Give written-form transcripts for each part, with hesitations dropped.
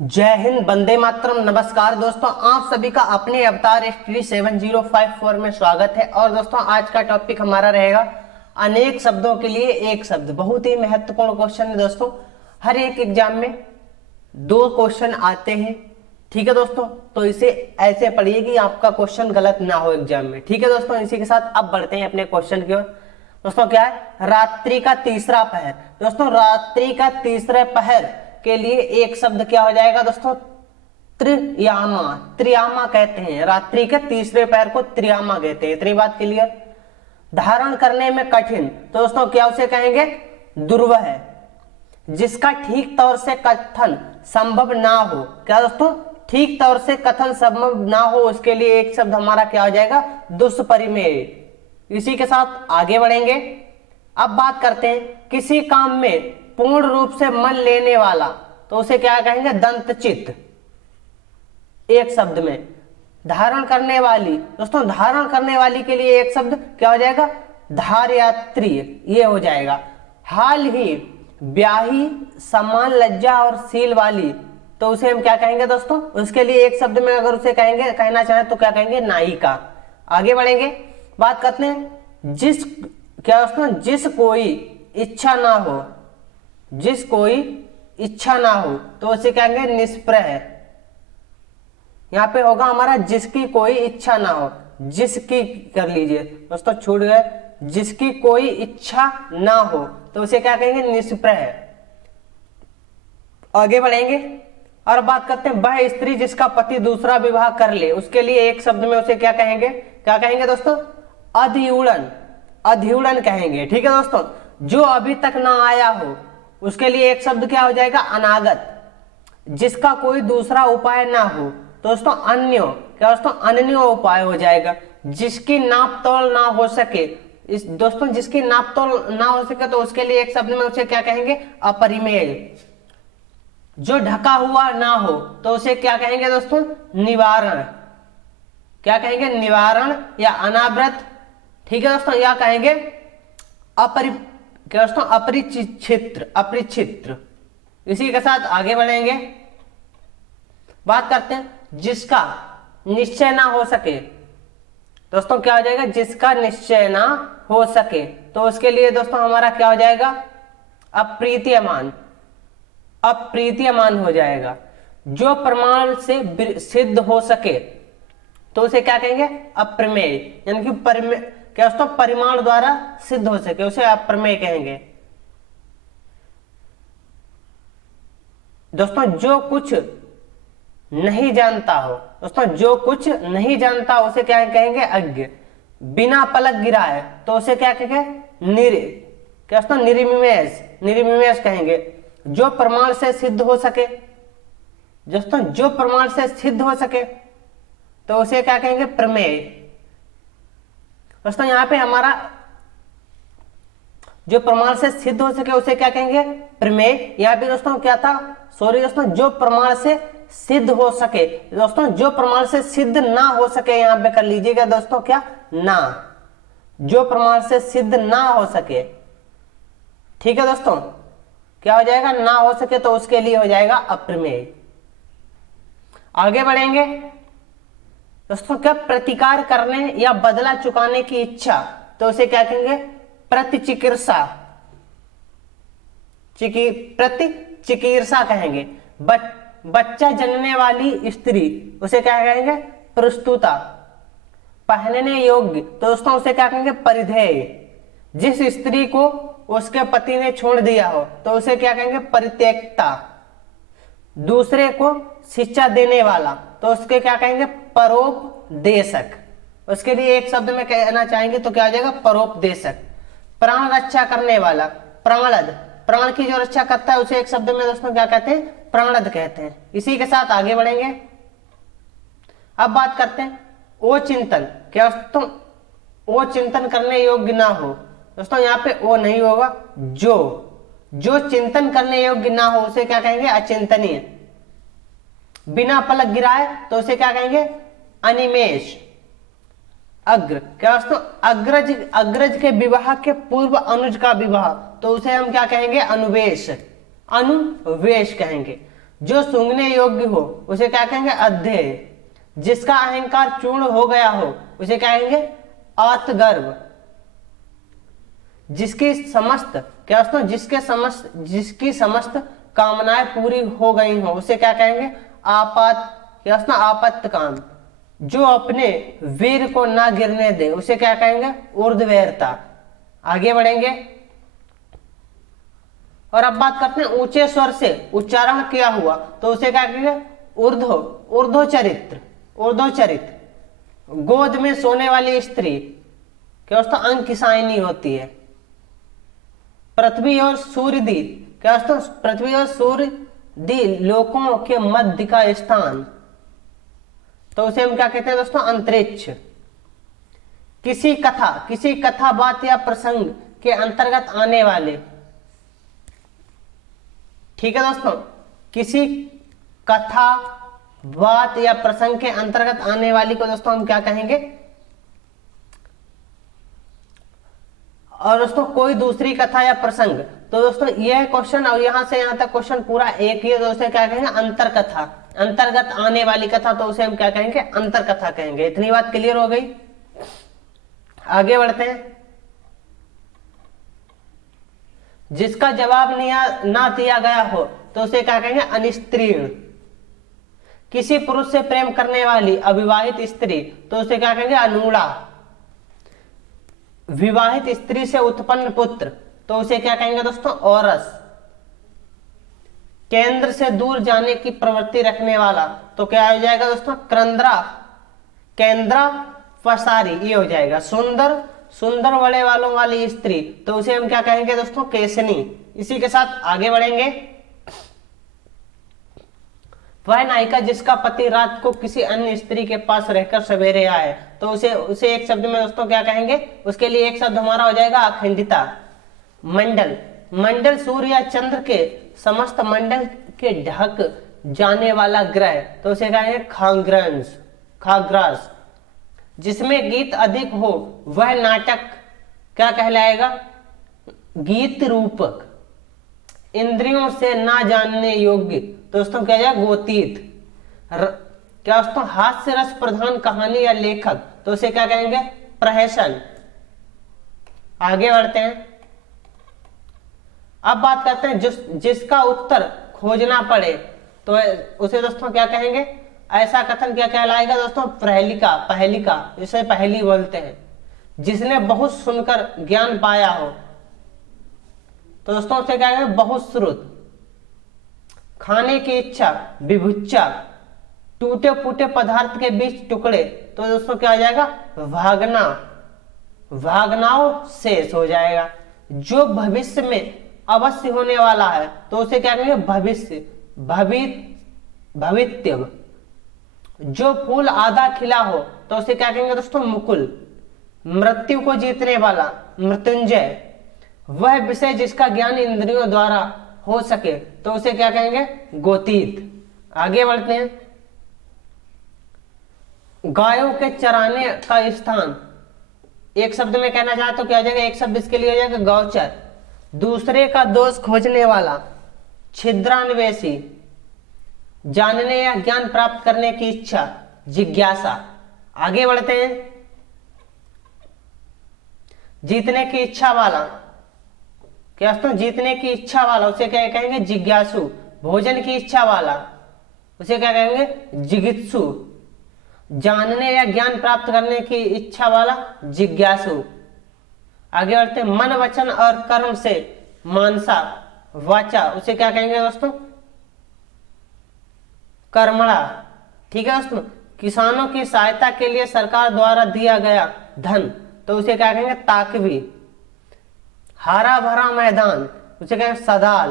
जय हिंद, वंदे मातरम। नमस्कार दोस्तों, आप सभी का अपने अवतार स्टडी 7054 में स्वागत है। और दोस्तों आज का टॉपिक हमारा रहेगा अनेक शब्दों के लिए एक शब्द। बहुत ही महत्वपूर्ण क्वेश्चन है दोस्तों। हर एक एग्जाम में 2 क्वेश्चन आते हैं, ठीक है दोस्तों। तो इसे ऐसे पढ़िए कि आपका क्वेश्चन गलत ना हो एग्जाम में, ठीक है दोस्तों। इसी के साथ अब बढ़ते हैं अपने क्वेश्चन की ओर। दोस्तों क्या है, रात्रि का तीसरा पहर। दोस्तों रात्रि का तीसरे पहर के लिए एक शब्द क्या हो जाएगा दोस्तों? त्रियामा। त्रियामा कहते हैं, रात्रि के तीसरे पैर को त्रियामा कहते हैं। इतनी बात क्लियर। धारण करने में कठिन, तो दोस्तों क्या उसे कहेंगे? दुर्वह। जिसका ठीक तौर से कथन संभव ना हो, क्या दोस्तों? ठीक तौर से कथन संभव ना हो, उसके लिए एक शब्द हमारा क्या हो जाएगा? दुष्परिमेय। इसी के साथ आगे बढ़ेंगे। अब बात करते हैं किसी काम में पूर्ण रूप से मन लेने वाला, तो उसे क्या कहेंगे? दंतचित्त। एक शब्द में धारण करने वाली, दोस्तों धारण करने वाली के लिए एक शब्द क्या हो जाएगा? धारयात्री, ये हो जाएगा। हाल ही ब्याही, समान लज्जा और सील वाली, तो उसे हम क्या कहेंगे दोस्तों? उसके लिए एक शब्द में अगर उसे कहेंगे, कहना चाहें तो क्या कहेंगे? नायिका। आगे बढ़ेंगे, बात करते हैं जिस, क्या दोस्तों? जिस कोई इच्छा ना हो, जिस कोई इच्छा ना हो, तो उसे कहेंगे निष्प्रह। यहां पे होगा हमारा जिसकी कोई इच्छा ना हो। जिसकी कर लीजिए दोस्तों, छूट गए। जिसकी कोई इच्छा ना हो, तो उसे क्या कहेंगे? निष्प्रह। आगे बढ़ेंगे और बात करते हैं वह स्त्री जिसका पति दूसरा विवाह कर ले, उसके लिए एक शब्द में उसे क्या कहेंगे? क्या कहेंगे दोस्तों? अधिउड़न। अधिउड़न कहेंगे, ठीक है दोस्तों। जो अभी तक ना आया हो, उसके लिए एक शब्द क्या हो जाएगा? अनागत। जिसका कोई दूसरा उपाय ना हो, तो दोस्तों अन्यो, क्या दोस्तों? अन्यो उपाय हो जाएगा। जिसकी नाप तोल ना हो सके, इस दोस्तों जिसकी नाप तोल ना हो सके, तो उसके लिए एक शब्द में उसे क्या कहेंगे? अपरिमेय। जो ढका हुआ ना हो, तो उसे क्या कहेंगे दोस्तों? निवारण। क्या कहेंगे? निवारण या अनावृत, ठीक है दोस्तों। या कहेंगे क्या दोस्तों? अपरिचित्र। अपरिचित्र। इसी के साथ आगे बढ़ेंगे, बात करते हैं जिसका निश्चय ना हो सके। दोस्तों क्या हो जाएगा? जिसका निश्चय ना हो सके, तो उसके लिए दोस्तों हमारा क्या हो जाएगा? अप्रीत्यमान। अप्रीत्यमान हो जाएगा। जो प्रमाण से सिद्ध हो सके, तो उसे क्या कहेंगे? अप्रमेय। यानी कि क्या दोस्तों? परिमाण द्वारा सिद्ध हो सके, उसे अप्रमेय कहेंगे। दोस्तों जो कुछ नहीं जानता हो, दोस्तों जो कुछ नहीं जानता उसे क्या कहेंगे? अज्ञ। बिना पलक गिराए, तो उसे क्या कहेंगे? क्या दोस्तों? निर्विमेष। निर्विमेष कहेंगे। जो प्रमाण से सिद्ध हो सके, दोस्तों जो प्रमाण से सिद्ध हो सके, तो उसे क्या कहेंगे? प्रमेय। दोस्तों यहां पे हमारा जो प्रमाण से सिद्ध हो सके उसे क्या कहेंगे? प्रमेय। यहां पे दोस्तों क्या था? सॉरी दोस्तों, जो प्रमाण से सिद्ध हो सके। दोस्तों जो प्रमाण से सिद्ध ना हो सके, यहां पे कर लीजिएगा दोस्तों क्या? ना। जो प्रमाण से सिद्ध ना हो सके, ठीक है दोस्तों, क्या हो जाएगा? ना हो सके, तो उसके लिए हो जाएगा अप्रमेय। आगे बढ़ेंगे दोस्तों, क्या प्रतिकार करने या बदला चुकाने की इच्छा, तो उसे क्या कहेंगे? प्रतिचिकित्सा। प्रतिचिकित्सा कहेंगे। बच्चा जनने वाली स्त्री, उसे क्या कहेंगे? प्रस्तुता। पहनने योग्य, तो दोस्तों उसे क्या कहेंगे? परिधेय। जिस स्त्री को उसके पति ने छोड़ दिया हो, तो उसे क्या कहेंगे? परित्यक्ता। दूसरे को शिक्षा देने वाला, तो उसके क्या कहेंगे? परोपदेशक। उसके लिए एक शब्द में कहना चाहेंगे तो क्या हो जाएगा? परोपदेशक। प्राण रक्षा करने वाला, प्राणद। प्राण की जो रक्षा करता है उसे एक शब्द में दोस्तों क्या कहते हैं? प्राणद कहते हैं। इसी के साथ आगे बढ़ेंगे। अब बात करते हैं ओ चिंतन। क्या दोस्तों? ओ चिंतन करने योग्य ना हो, दोस्तों यहाँ पे ओ नहीं होगा। जो चिंतन करने योग्य ना हो, उसे क्या कहेंगे? अचिंतनीय। बिना पलक गिराए, तो उसे क्या कहेंगे? अनिमेष। अग्र, क्या दोस्तों? अग्रज के विवाह के पूर्व अनुज का विवाह, तो उसे हम क्या कहेंगे? अनुवेश। अनुवेश कहेंगे। जो सूंघने योग्य हो उसे क्या कहेंगे? अध्येय। जिसका अहंकार चूर्ण हो गया हो उसे क्या कहेंगे? आत्मगर्व। जिसकी समस्त क्या दोस्तों? जिसकी समस्त कामनाएं पूरी हो गई हो उसे क्या कहेंगे? क्या दोस्तों? आपातकाम। जो अपने वीर को ना गिरने दे उसे क्या कहेंगे? ऊर्ध्ववीरता। आगे बढ़ेंगे और अब बात करते हैं ऊंचे स्वर से उच्चारण किया हुआ तो उसे क्या कहेंगे? ऊर्ध्वचरित्र। गोद में सोने वाली स्त्री क्या दोस्तों? अंकिसायनी होती है। पृथ्वी और सूर्य दी क्या दोस्तों? पृथ्वी और सूर्य दी लोकों के मध्य का स्थान तो उसे हम क्या कहते हैं दोस्तों? अंतरिक्ष। किसी कथा बात या प्रसंग के अंतर्गत आने वाले, ठीक है दोस्तों, किसी कथा बात या प्रसंग के अंतर्गत आने वाली को दोस्तों हम क्या कहेंगे? और दोस्तों कोई दूसरी कथा या प्रसंग, तो दोस्तों यह क्वेश्चन और यहां से यहां तक क्वेश्चन पूरा एक ही है, तो उसे क्या कहेंगे? अंतर कथा। अंतर्गत आने वाली कथा तो उसे हम क्या कहेंगे? अंतर कथा कहेंगे। इतनी बात क्लियर हो गई। आगे बढ़ते हैं। जिसका जवाब ना दिया गया हो तो उसे क्या कहेंगे? अनिस्त्रीण। किसी पुरुष से प्रेम करने वाली अविवाहित स्त्री तो उसे क्या कहेंगे? अनूढ़ा। विवाहित स्त्री से उत्पन्न पुत्र तो उसे क्या कहेंगे दोस्तों? औरस। केंद्र से दूर जाने की प्रवृत्ति रखने वाला तो क्या हो जाएगा दोस्तों? केंद्रा पसारी, ये हो जाएगा। सुंदर वड़े वालों वाली स्त्री तो उसे हम क्या कहेंगे दोस्तों? केसनी। इसी के साथ आगे बढ़ेंगे। वह नायिका जिसका पति रात को किसी अन्य स्त्री के पास रहकर सवेरे आए तो उसे एक शब्द में दोस्तों क्या कहेंगे? उसके लिए एक शब्द हमारा हो जाएगा अखंडिता। मंडल सूर्य या चंद्र के समस्त मंडल के ढक जाने वाला ग्रह तो उसे कहेंगे? खाग्रास। जिसमें गीत अधिक हो वह नाटक क्या कहलाएगा? गीत रूपक। इंद्रियों से ना जानने योग्य दोस्तों क्या जाएगा? गोतीत। क्या दोस्तों? हास्य रस प्रधान कहानी या लेखक तो उसे क्या कहेंगे? प्रहसन। आगे बढ़ते हैं। अब बात करते हैं जिसका उत्तर खोजना पड़े तो उसे दोस्तों क्या कहेंगे? ऐसा कथन क्या कहलाएगा दोस्तों? पहेलिका, जिसे पहेली बोलते हैं। जिसने बहुत सुनकर ज्ञान पाया हो तो दोस्तों उसे क्या कहेंगे? बहुश्रुत। खाने की इच्छा विभुच्चा। टूटे फूटे पदार्थ के बीच टुकड़े तो दोस्तों क्या हो जाएगा? भागनाओ शेष हो जाएगा। जो भविष्य में अवश्य होने वाला है तो उसे क्या कहेंगे? भवित्य। जो फूल आधा खिला हो तो उसे क्या कहेंगे दोस्तों? मुकुल। मृत्यु को जीतने वाला मृत्युंजय। वह विषय जिसका ज्ञान इंद्रियों द्वारा हो सके तो उसे क्या कहेंगे? गोतीत। आगे बढ़ते हैं। गायों के चराने का स्थान, एक शब्द में कहना चाहे तो क्या हो जाएगा? एक शब्द इसके लिए हो जाएगा गौचर। दूसरे का दोष खोजने वाला छिद्रान्वेषी। जानने या ज्ञान प्राप्त करने की इच्छा जिज्ञासा। आगे बढ़ते हैं। जीतने की इच्छा वाला क्या दोस्तों? जीतने की इच्छा वाला उसे क्या कहेंगे? जिज्ञासु। भोजन की इच्छा वाला उसे क्या कहेंगे? जिगित्सु। जानने या ज्ञान प्राप्त करने की इच्छा वाला जिज्ञासु। आगे बढ़ते हैं। मन वचन और कर्म से मानसा वाचा उसे क्या कहेंगे दोस्तों? कर्मणा। ठीक है दोस्तों। किसानों की सहायता के लिए सरकार द्वारा दिया गया धन तो उसे क्या कहेंगे? ताकवी। हरा भरा मैदान उसे कहेंगे? सदाल।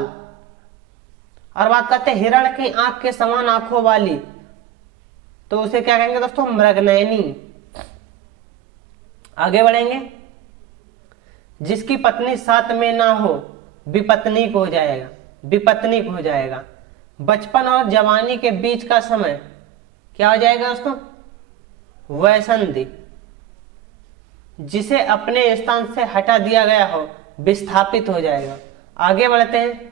और बात करते हैं हिरण की आंख के समान आंखों वाली तो उसे क्या कहेंगे दोस्तों? मृगनयनी। आगे बढ़ेंगे। जिसकी पत्नी साथ में ना हो विपत्नीक हो जाएगा। बचपन और जवानी के बीच का समय क्या हो जाएगा दोस्तों? वैसंधि। जिसे अपने स्थान से हटा दिया गया हो विस्थापित हो जाएगा। आगे बढ़ते हैं।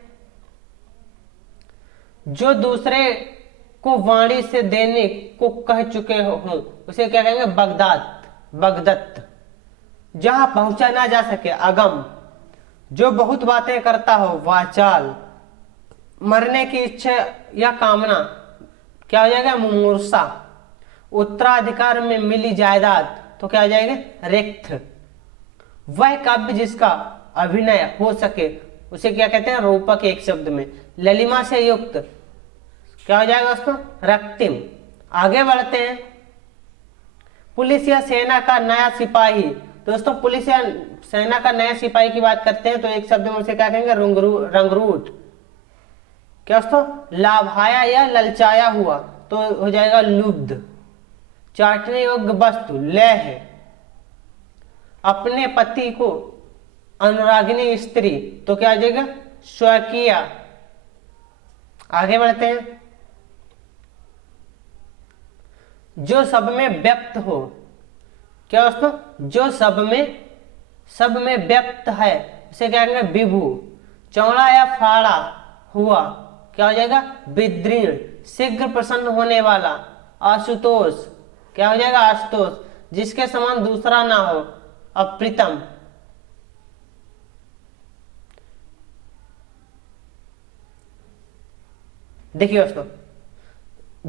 जो दूसरे को वाणी से देने को कह चुके हो उसे क्या कहेंगे? बगदाद, बगदत्त। जहां पहुंचा ना जा सके, अगम। जो बहुत बातें करता हो, वाचाल। मरने की इच्छा या कामना, क्या हो जाएगा? मुमूर्षा। उत्तराधिकार में मिली जायदाद, तो क्या हो जाएगा? रिक्त। वह काव्य जिसका अभिनय हो सके उसे क्या कहते हैं? रूपक, एक शब्द में। ललिमा से युक्त, क्या हो जाएगा उसको? रक्तिम। आगे बढ़ते हैं। पुलिस या सेना का नया सिपाही। दोस्तों पुलिस या सेना का नया सिपाही की बात करते हैं तो एक शब्द में उसे क्या कहेंगे? रंगरूट। क्या दोस्तों? लाभाया या ललचाया हुआ, तो हो जाएगा लुब्ध। चाटने योग्य वस्तु, लय है। अपने पति को अनुरागिनी स्त्री, तो क्या आ जाएगा? स्वकीय। आगे बढ़ते हैं। जो सब में व्यक्त हो, क्या दोस्तों? जो सब में व्यक्त है उसे क्या कहेंगे? विभू। चौड़ा या फाड़ा हुआ, क्या हो जाएगा? विदीर्ण। शीघ्र प्रसन्न होने वाला, आशुतोष। क्या हो जाएगा? आशुतोष। जिसके समान दूसरा ना हो, अप्रितम। देखिए दोस्तों,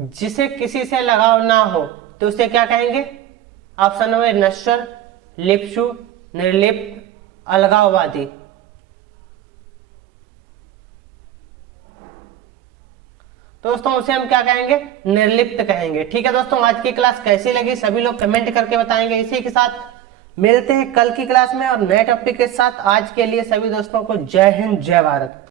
जिसे किसी से लगाव ना हो तो उसे क्या कहेंगे? ऑप्शन नंबर नश्वर, लिप्सु, निर्लिप्त, अलगाववादी। तो दोस्तों उसे हम क्या कहेंगे? निर्लिप्त कहेंगे। ठीक है दोस्तों, आज की क्लास कैसी लगी सभी लोग कमेंट करके बताएंगे। इसी के साथ मिलते हैं कल की क्लास में और नए टॉपिक के साथ। आज के लिए सभी दोस्तों को जय हिंद, जय भारत।